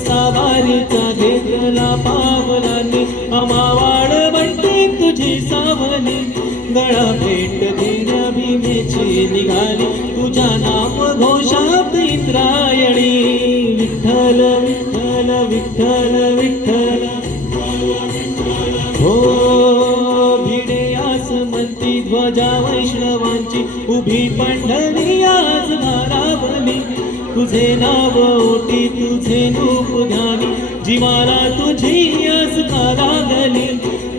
कसा वारीचा घेतला पावलाने आमावाड बनते तुझी सावली गळा भेट देण्या भीमेची निघाली तुझ्या नाम घोषात इंद्रायणी विठ्ठल विठ्ठल विठ्ठल विठ्ठल हो भिडे आस म्हणती ध्वजा वैष्णवांची उभी पंढरी आज भारावली तुझे नाव ओटी तुझे रूप ध्यानी जीवाला तुझी आस लागली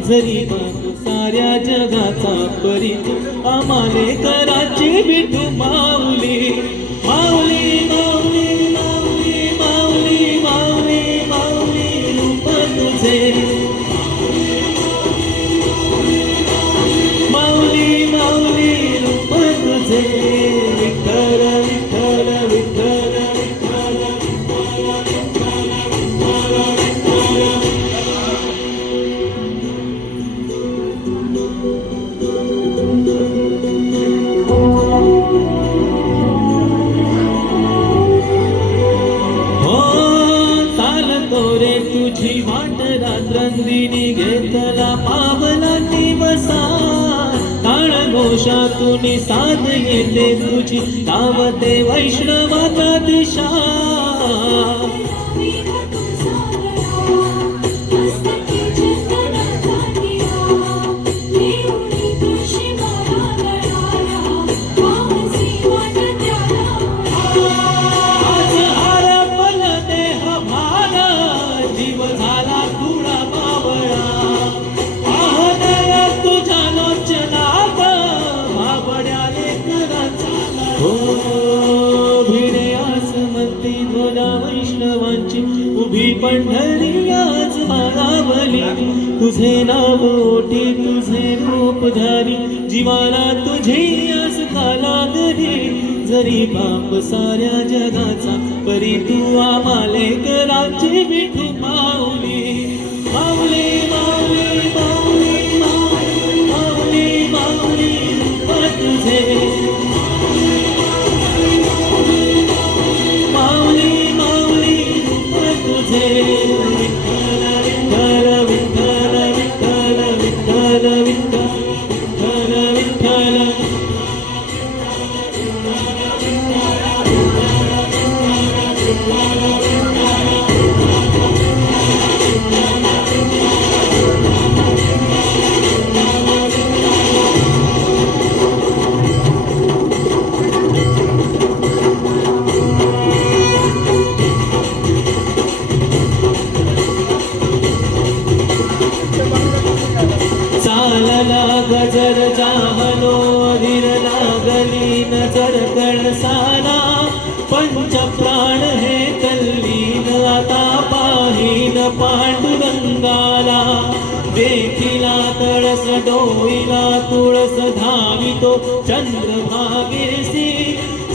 जरी बांधू साऱ्या जगाचा परिचय आम्हाले कराची विठू माऊली माऊली माऊली माऊली माऊली माऊली माऊली रूप तुझे माऊली माऊली रूप तुझे विठ्ठल विठ्ठल विठ्ठल रे तुझी वाट रात्रंदिनी घेतला पावला दिवसा काळ घोषातून साध येते तुझी धावते वैष्णवाचा दिशा वैष्णवांची उभी पंढरी आज भारावली तुझे नाव ओटी तुझे रूप धारी जीवाला तुझी आस लागली जरी बाप साऱ्या जगाचा परी तू आम्हाले कराची विठू माऊली माऊली माऊली माऊली माऊली माऊली रूप तुझे विठ्ठल विठ्ठल विठ्ठल विठ्ठल विठ्ठल विठ्ठल विठ्ठल गजर जाहलो धीर लागली नजर कळसाला पंच प्राण हे तल्लीन आता पाहीन पांडुरंगाला देखिला तळस डोईला तुळस धावितो चंद्रभागेसी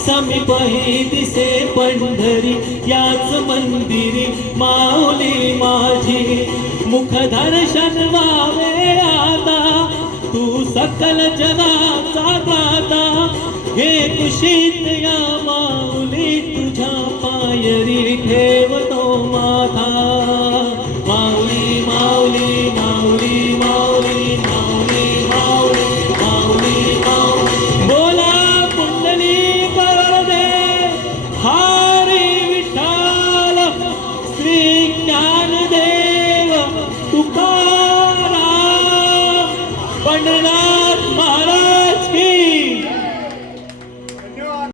समीप ही दिसे पंढरी याच मंदिरी माऊली माझी मुख दर्शन व्हावे आता तू सकल जगाचा दाता हे कुशीत या माऊली